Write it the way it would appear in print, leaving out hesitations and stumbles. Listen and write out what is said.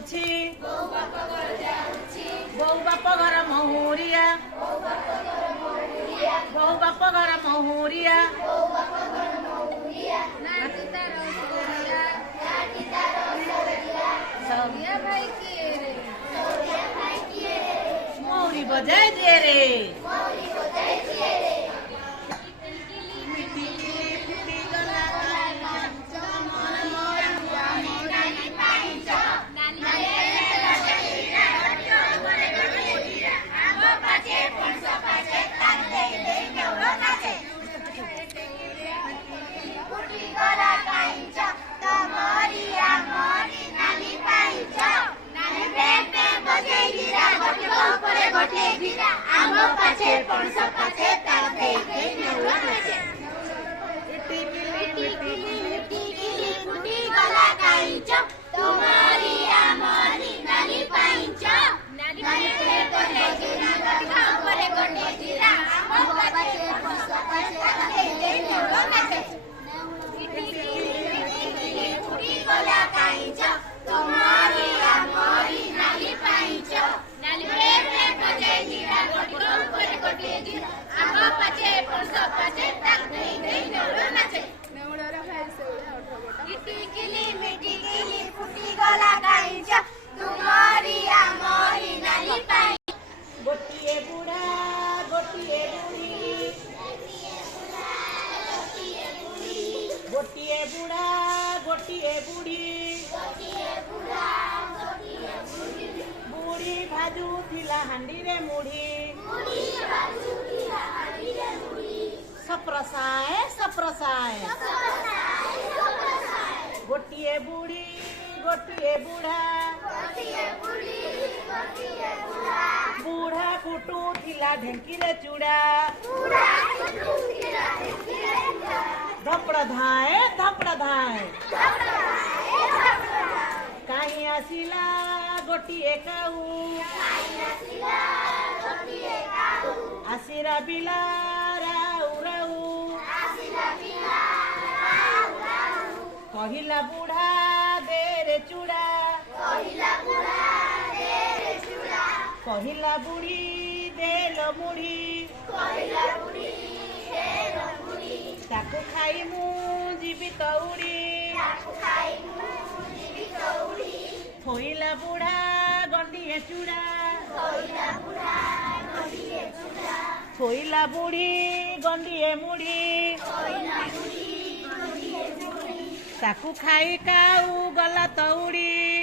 जाऊची बोऊ बाप घर महुरिया बोऊ बाप घर महुरिया मौरी बजाय दिए रे गोटिए बुढ़ा गोटिए बुढ़ी गोटिए बुढ़ा गोटिए बुढ़ी बुढ़ी भाजू थिला हांडी रे मुढ़ी सप्रसाए सप्रसाए गोटिए बुढ़ी गोटिए बुढ़ा बुढ़ा कुटू थिला ढेंकी रे चूड़ा धपड़ धाए कहीं आसिला गोटिए काऊ आसिरा बिला राऊ राऊ कहिला बुढ़ा दे रे चूड़ा कहिला बुढ़ी दे लो मुढ़ी ताकू खाई मु जीवित उड़ी थोइला बुढ़ा गंडिए चूड़ा थोइला बुढ़ी गंडिए मुढ़ी ताकू खाई काऊ गला तौड़ी